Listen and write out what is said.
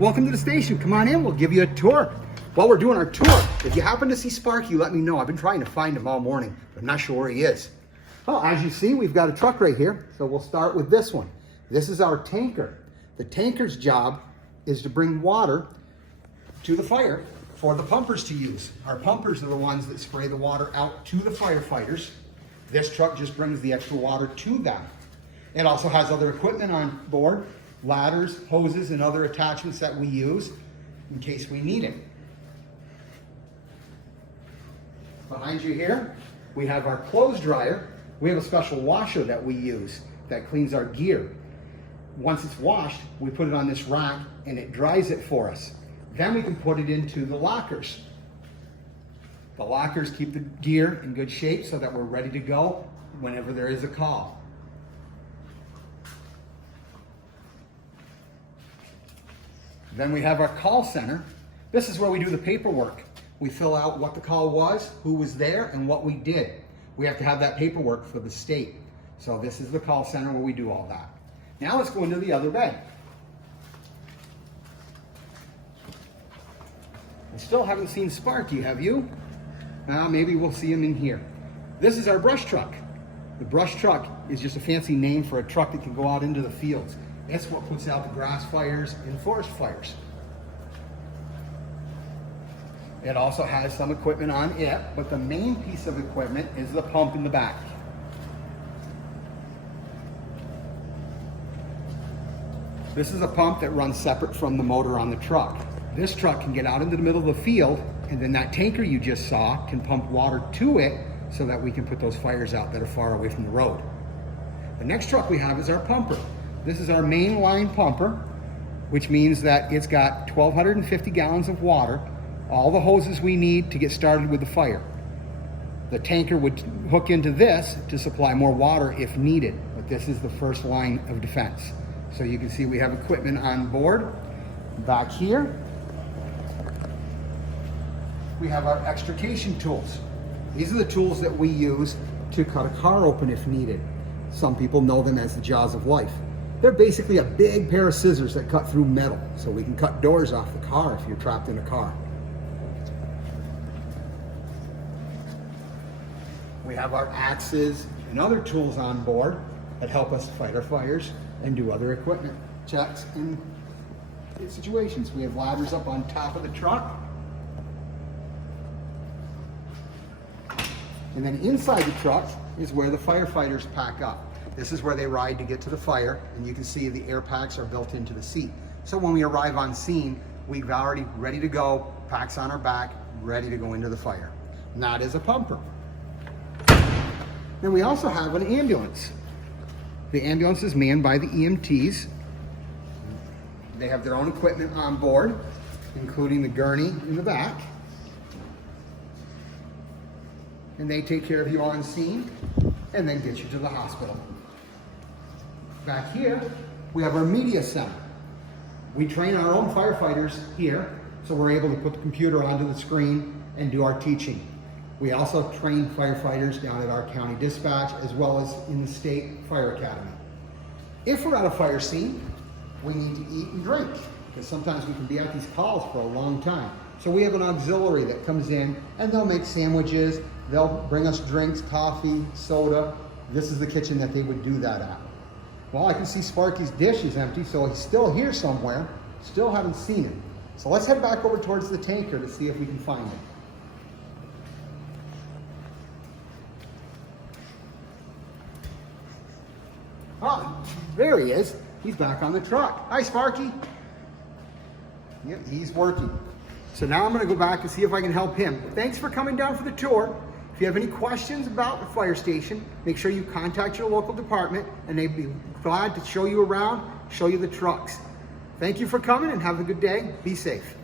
Welcome to the station. Come on in, we'll give you a tour. While we're doing our tour, if you happen to see Sparky, let me know. I've been trying to find him all morning, but I'm not sure where he is. Well, as you see, we've got a truck right here, so we'll start with this one. This is our tanker. The tanker's job is to bring water to the fire for the pumpers to use. Our pumpers are the ones that spray the water out to the firefighters. This truck just brings the extra water to them. It also has other equipment on board, ladders, hoses, and other attachments that we use in case we need it. Behind you here, we have our clothes dryer. We have a special washer that we use that cleans our gear. Once it's washed, we put it on this rack and it dries it for us. Then we can put it into the lockers. The lockers keep the gear in good shape so that we're ready to go whenever there is a call. Then we have our call center. This is where we do the paperwork. We fill out what the call was, who was there, and what we did. We have to have that paperwork for the state. So this is the call center where we do all that. Now let's go into the other bay. I still haven't seen Sparky, have you? Maybe we'll see him in here. This is our brush truck. The brush truck is just a fancy name for a truck that can go out into the fields. It's what puts out the grass fires and forest fires. It also has some equipment on it, but the main piece of equipment is the pump in the back. This is a pump that runs separate from the motor on the truck. This truck can get out into the middle of the field, and then that tanker you just saw can pump water to it so that we can put those fires out that are far away from the road. The next truck we have is our pumper. This is our main line pumper, which means that it's got 1,250 gallons of water, all the hoses we need to get started with the fire. The tanker would hook into this to supply more water if needed, but this is the first line of defense. So you can see we have equipment on board. Back here, we have our extrication tools. These are the tools that we use to cut a car open if needed. Some people know them as the jaws of life. They're basically a big pair of scissors that cut through metal, so we can cut doors off the car if you're trapped in a car. We have our axes and other tools on board that help us fight our fires and do other equipment checks in situations. We have ladders up on top of the truck. And then inside the truck is where the firefighters pack up. This is where they ride to get to the fire, and you can see the air packs are built into the seat. So when we arrive on scene, we've already ready to go, packs on our back, ready to go into the fire. And that is a pumper. Then we also have an ambulance. The ambulance is manned by the EMTs. They have their own equipment on board, including the gurney in the back. And they take care of you on scene and then get you to the hospital. Back here, we have our media center. We train our own firefighters here, so we're able to put the computer onto the screen and do our teaching. We also train firefighters down at our county dispatch as well as in the state fire academy. If we're at a fire scene, we need to eat and drink, because sometimes we can be at these calls for a long time. So we have an auxiliary that comes in and they'll make sandwiches, they'll bring us drinks, coffee, soda. This is the kitchen that they would do that at. Well, I can see Sparky's dish is empty, so he's still here somewhere. Still haven't seen him. So let's head back over towards the tanker to see if we can find him. Oh, there he is. He's back on the truck. Hi, Sparky. Yep, he's working. So now I'm going to go back and see if I can help him. Thanks for coming down for the tour. If you have any questions about the fire station, make sure you contact your local department and they'd be glad to show you around, show you the trucks. Thank you for coming and have a good day. Be safe.